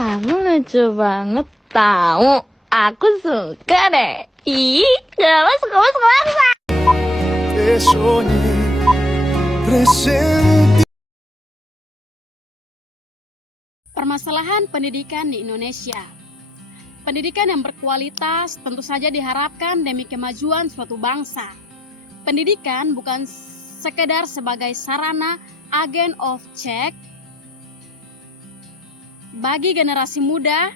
Kamu lucu banget tahu. Aku suka deh. Ih, gak masuk. Permasalahan pendidikan di Indonesia. Pendidikan yang berkualitas tentu saja diharapkan demi kemajuan suatu bangsa. Pendidikan bukan sekedar sebagai sarana agent of change bagi generasi muda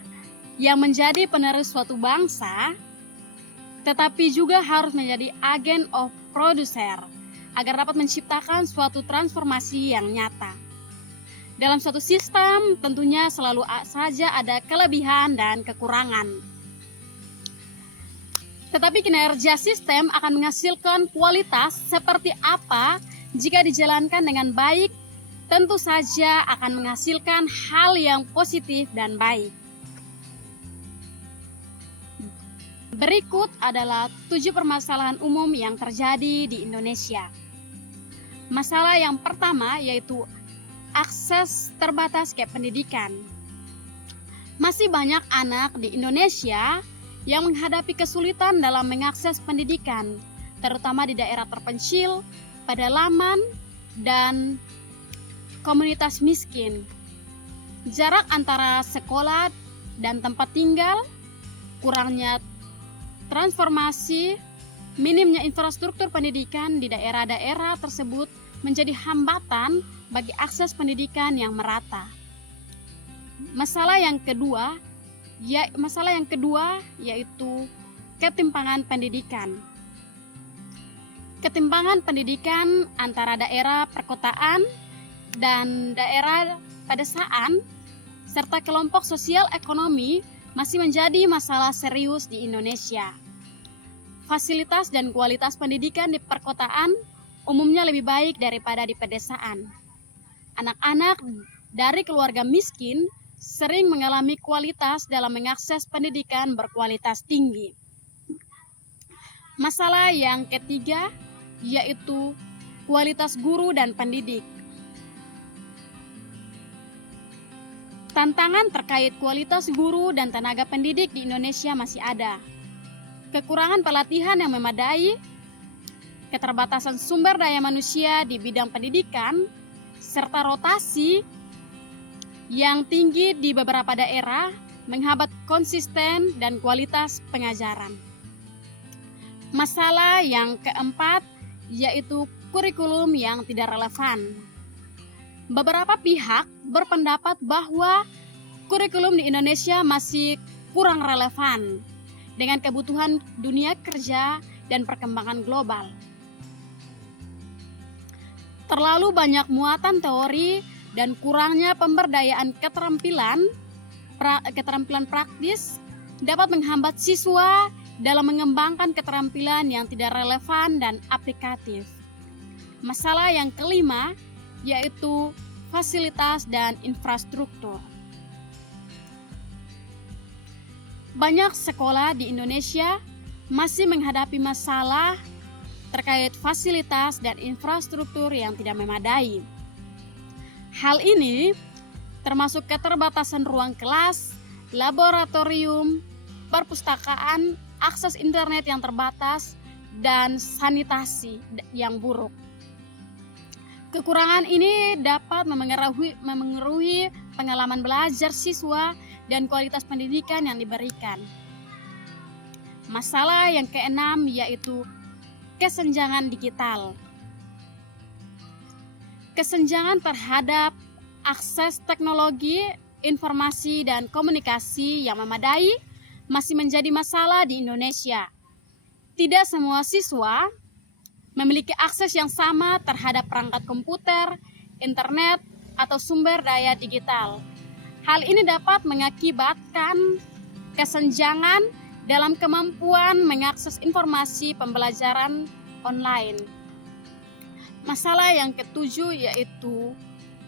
yang menjadi penerus suatu bangsa, tetapi juga harus menjadi agen of producer agar dapat menciptakan suatu transformasi yang nyata. Dalam suatu sistem tentunya selalu saja ada kelebihan dan kekurangan. Tetapi kinerja sistem akan menghasilkan kualitas seperti apa jika dijalankan dengan baik, tentu saja akan menghasilkan hal yang positif dan baik. Berikut adalah 7 permasalahan umum yang terjadi di Indonesia. Masalah yang pertama yaitu akses terbatas ke pendidikan. Masih banyak anak di Indonesia yang menghadapi kesulitan dalam mengakses pendidikan, terutama di daerah terpencil, pedalaman, dan komunitas miskin. Jarak antara sekolah dan tempat tinggal, kurangnya transformasi, minimnya infrastruktur pendidikan di daerah-daerah tersebut menjadi hambatan bagi akses pendidikan yang merata. Masalah yang kedua yaitu ketimpangan pendidikan. Ketimpangan pendidikan antara daerah perkotaan dan daerah pedesaan serta kelompok sosial ekonomi masih menjadi masalah serius di Indonesia. Fasilitas dan kualitas pendidikan di perkotaan umumnya lebih baik daripada di pedesaan. Anak-anak dari keluarga miskin sering mengalami kualitas dalam mengakses pendidikan berkualitas tinggi. Masalah yang ketiga yaitu kualitas guru dan pendidik. Tantangan terkait kualitas guru dan tenaga pendidik di Indonesia masih ada. Kekurangan pelatihan yang memadai, keterbatasan sumber daya manusia di bidang pendidikan, serta rotasi yang tinggi di beberapa daerah menghambat konsisten dan kualitas pengajaran. Masalah yang keempat yaitu kurikulum yang tidak relevan. Beberapa pihak berpendapat bahwa kurikulum di Indonesia masih kurang relevan dengan kebutuhan dunia kerja dan perkembangan global. Terlalu banyak muatan teori dan kurangnya pemberdayaan keterampilan praktis dapat menghambat siswa dalam mengembangkan keterampilan yang tidak relevan dan aplikatif. Masalah yang kelima yaitu fasilitas dan infrastruktur. Banyak sekolah di Indonesia masih menghadapi masalah terkait fasilitas dan infrastruktur yang tidak memadai. Hal ini termasuk keterbatasan ruang kelas, laboratorium, perpustakaan, akses internet yang terbatas, dan sanitasi yang buruk. Kekurangan ini dapat memengaruhi pengalaman belajar siswa dan kualitas pendidikan yang diberikan. Masalah yang keenam yaitu kesenjangan digital. Kesenjangan terhadap akses teknologi, informasi, dan komunikasi yang memadai masih menjadi masalah di Indonesia. Tidak semua siswa memiliki akses yang sama terhadap perangkat komputer, internet, atau sumber daya digital. Hal ini dapat mengakibatkan kesenjangan dalam kemampuan mengakses informasi pembelajaran online. Masalah yang ketujuh yaitu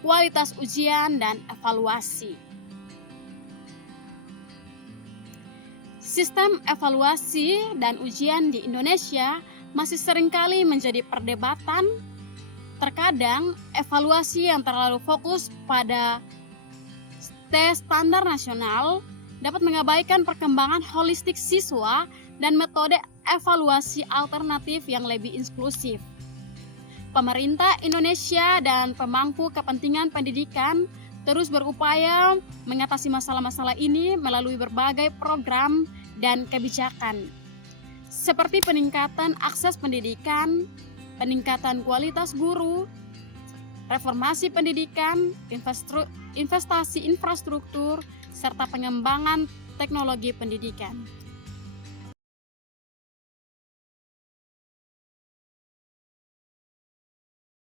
kualitas ujian dan evaluasi. Sistem evaluasi dan ujian di Indonesia masih seringkali menjadi perdebatan. Terkadang evaluasi yang terlalu fokus pada tes standar nasional dapat mengabaikan perkembangan holistik siswa dan metode evaluasi alternatif yang lebih inklusif. Pemerintah Indonesia dan pemangku kepentingan pendidikan terus berupaya mengatasi masalah-masalah ini melalui berbagai program dan kebijakan, seperti peningkatan akses pendidikan, peningkatan kualitas guru, reformasi pendidikan, investasi infrastruktur, serta pengembangan teknologi pendidikan.